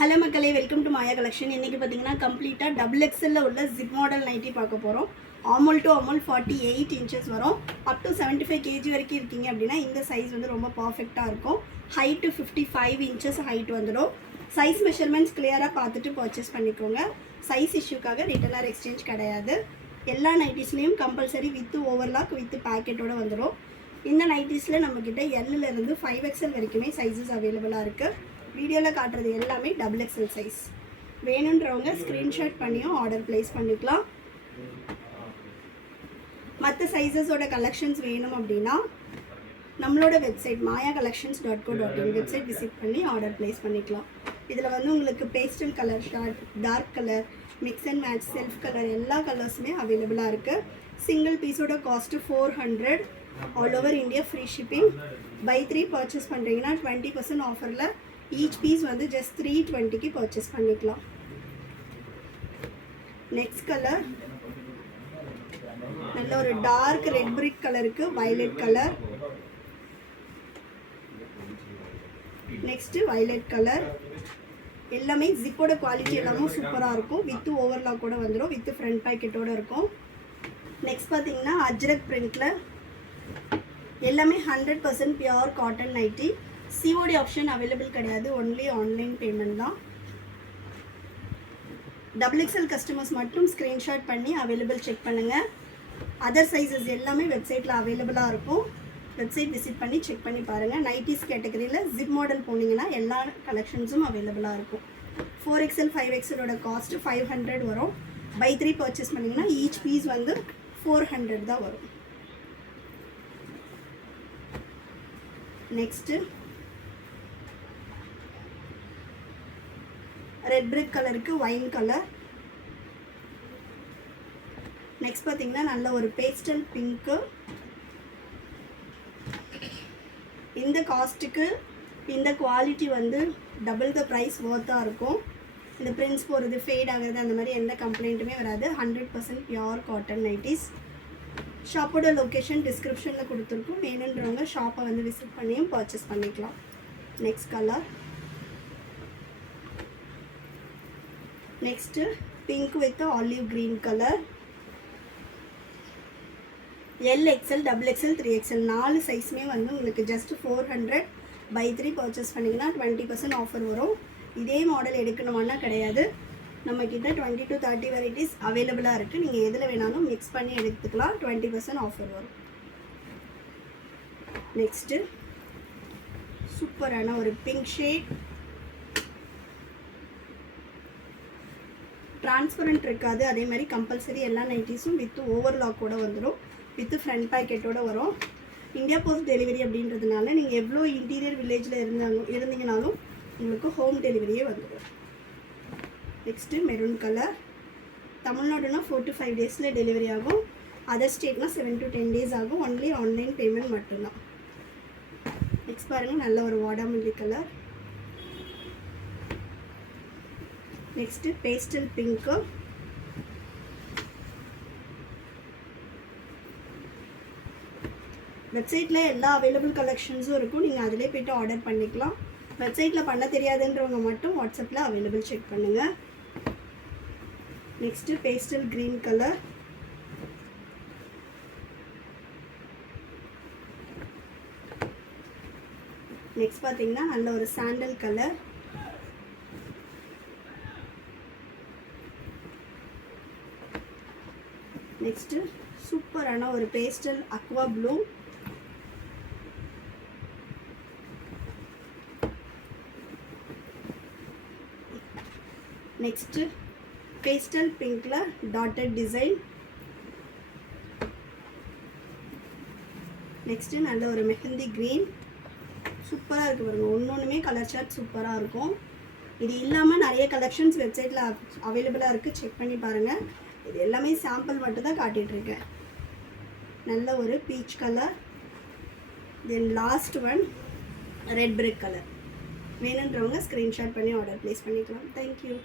Hello மக்களே, welcome to Maya collection. இன்றைக்கி பார்த்தீங்கன்னா கம்ப்ளீட்டாக டபுள் எக்ஸலில் உள்ள ஜிப் மாடல் நைட்டி பார்க்க போகிறோம். ஆமோல் டு ஆமோல் 48 இன்ச்சஸ் வரும். அப் டு 75 kg வரைக்கும் இருக்கீங்க அப்படின்னா இந்த சைஸ் வந்து ரொம்ப பர்ஃபெக்டாக இருக்கும். ஹைட்டு 55 இன்ச்சஸ் ஹைட் வந்துடும். சைஸ் மெஷர்மெண்ட்ஸ் கிளியராக பார்த்துட்டு பர்ச்சேஸ் பண்ணிக்கோங்க. சைஸ் இஷ்யூக்காக ரிட்டர்ன் ஆர் எக்ஸ்சேஞ்ச் கிடையாது. எல்லா நைட்டிஸ்லேயும் கம்பல்சரி வித்து ஓவர்லாக் வித்து பேக்கெட்டோடு வந்துடும். இந்த நைட்டிஸில் நம்மக்கிட்ட எல்லிருந்து 5XL வரைக்குமே சைஸஸ் அவைலபிளாக இருக்குது. வீடியோவில் காட்டுறது எல்லாமே டபுள் எக்ஸல் சைஸ். வேணுன்றவங்க ஸ்க்ரீன்ஷாட் பண்ணியும் ஆர்டர் ப்ளேஸ் பண்ணிக்கலாம். மற்ற சைஸஸோட கலெக்ஷன்ஸ் வேணும் அப்படின்னா நம்மளோட வெப்சைட் mayacollections.co.in வெப்சைட் விசிட் பண்ணி ஆர்டர் ப்ளேஸ் பண்ணிக்கலாம். இதில் வந்து உங்களுக்கு pastel colour, short, dark colour, mix and match, self colour எல்லா கலர்ஸுமே அவைலபிளாக இருக்குது. சிங்கிள் பீஸோட cost 400. All over India free shipping. Buy 3 purchase பண்ணுறீங்கன்னா 20% ஆஃபரில் ஈச் பீஸ் வந்து ஜஸ்ட் 320க்கு பர்ச்சேஸ் பண்ணிக்கலாம். நெக்ஸ்ட் கலர் நல்ல ஒரு டார்க் ரெட் பிரிக் கலருக்கு violet colour. Next violet colour. எல்லாமே ஜிப்போட குவாலிட்டி எல்லாமே சூப்பராக இருக்கும். வித்து ஓவர்லாக் கூட வந்துடும். வித்து ஃப்ரண்ட் பாக்கெட்டோடு இருக்கும். நெக்ஸ்ட் பார்த்தீங்கன்னா அஜ்ரக் பிரிண்டில் எல்லாமே 100% pure cotton nightie. COD option available கிடையாது. ஒன்லி ஆன்லைன் பேமெண்ட் தான். டபுள் எக்ஸல் கஸ்டமர்ஸ் மட்டும் ஸ்க்ரீன்ஷாட் பண்ணி அவைலபிள் செக் பண்ணுங்கள். அதர் சைஸஸ் எல்லாமே வெப்சைட்டில் அவைலபிளாக இருக்கும். வெப்சைட் விசிட் பண்ணி செக் பண்ணி பாருங்கள். நைட்டிஸ் கேட்டகரியில் ஜிப் மாடல் போனீங்கன்னா எல்லா கலெக்ஷன்ஸும் அவைலபிளாக இருக்கும். 4XL 5XLோட காஸ்ட்டு 500 வரும். பை 3 பர்ச்சேஸ் பண்ணிங்கன்னா ஈச் பீஸ் வந்து 400 தான் வரும். நெக்ஸ்ட்டு ரெட் பிரிக் கலருக்கு வைன் கலர். நெக்ஸ்ட் பார்த்தீங்கன்னா நல்ல ஒரு பேஸ்டல் பிங்க்கு. இந்த காஸ்ட்டுக்கு இந்த குவாலிட்டி வந்து டபுள் த ப்ரைஸ் ஒர்த்தாக இருக்கும். இந்த பிரிண்ட்ஸ் போகிறது, ஃபேட் ஆகிறது அந்த மாதிரி எந்த கம்ப்ளைண்ட்டுமே வராது. 100% பியோர் காட்டன் நைட்டிஸ். ஷாப்போட லொக்கேஷன் டிஸ்கிரிப்ஷனில் கொடுத்துருக்கோம். வேணுன்றவங்க ஷாப்பை வந்து விசிட் பண்ணியும் பர்ச்சேஸ் பண்ணிக்கலாம். Next colour. Next pink with olive green colour. LXL, XXL, 3XL 4 சைஸுமே வந்து உங்களுக்கு ஜஸ்ட் 400. பை 3 பர்ச்சேஸ் பண்ணிங்கன்னா 20% ஆஃபர் வரும். இதே மாடல் எடுக்கணுமானா கிடையாது. நம்மக்கிட்ட 20 to 30 வெரைட்டிஸ் அவைலபிளாக இருக்குது. நீங்கள் எதில் வேணாலும் மிக்ஸ் பண்ணி எடுத்துக்கலாம். 20% ஆஃபர் வரும். நெக்ஸ்ட்டு சூப்பரான ஒரு பிங்க் ஷேட். டிரான்ஸ்பரண்ட் இருக்காது. அதே மாதிரி கம்பல்சரி எல்லா நைட்டிஸும் வித்து ஓவர்லாக்கோடு வந்துடும். வித்து ஃப்ரண்ட் பேக்கெட்டோடு வரும். இந்தியா போஸ்ட் டெலிவரி அப்படின்றதுனால நீங்கள் எவ்வளோ இன்டீரியர் வில்லேஜில் இருந்தீங்கனாலும் உங்களுக்கு ஹோம் டெலிவரியே வந்துடும். Next maroon colour. தமிழ்நாடுனா 4 to 5 டேஸில் டெலிவரி ஆகும். அதர் ஸ்டேட்னா 7 to 10 days ஆகும். ஒன்லி ஆன்லைன் பேமெண்ட் மட்டும்தான். நெக்ஸ்ட் பாருங்கள் நல்ல ஒரு வாடாமல்லி கலர். Next pastel pink. வெப்சைட்டில் எல்லா அவைலபிள் கலெக்ஷன்ஸும் இருக்கும். நீங்கள் அதிலே போய்ட்டு ஆர்டர் பண்ணிக்கலாம். வெப்சைட்டில் பண்ண தெரியாதுன்றவங்க மட்டும் வாட்ஸ்அப்பில் அவைலபிள் செக் பண்ணுங்கள். Next pastel green colour. Next பார்த்தீங்கன்னா நல்ல ஒரு சாண்டல் கலர். நெக்ஸ்ட்டு சூப்பரான ஒரு pastel aqua blue. Next pastel பிங்க்கில் டாட்டட் டிசைன். நெக்ஸ்ட்டு நல்ல ஒரு மெஹந்தி க்ரீன். சூப்பராக இருக்குது பாருங்கள். ஒன்றுமே கலர் சார்ட் சூப்பராக இருக்கும். இது இல்லாமல் நிறைய கலெக்ஷன்ஸ் வெப்சைட்டில் அவைலபிளாக இருக்குது. செக் பண்ணி பாருங்கள். இது எல்லாமே சாம்பிள் மட்டும் தான் காட்டிகிட்ருக்கேன். நல்ல ஒரு peach colour. Then last one red brick colour. வேணுன்றவங்க ஸ்க்ரீன்ஷாட் பண்ணி ஆர்டர் ப்ளேஸ் பண்ணிக்கலாம். தேங்க்யூ.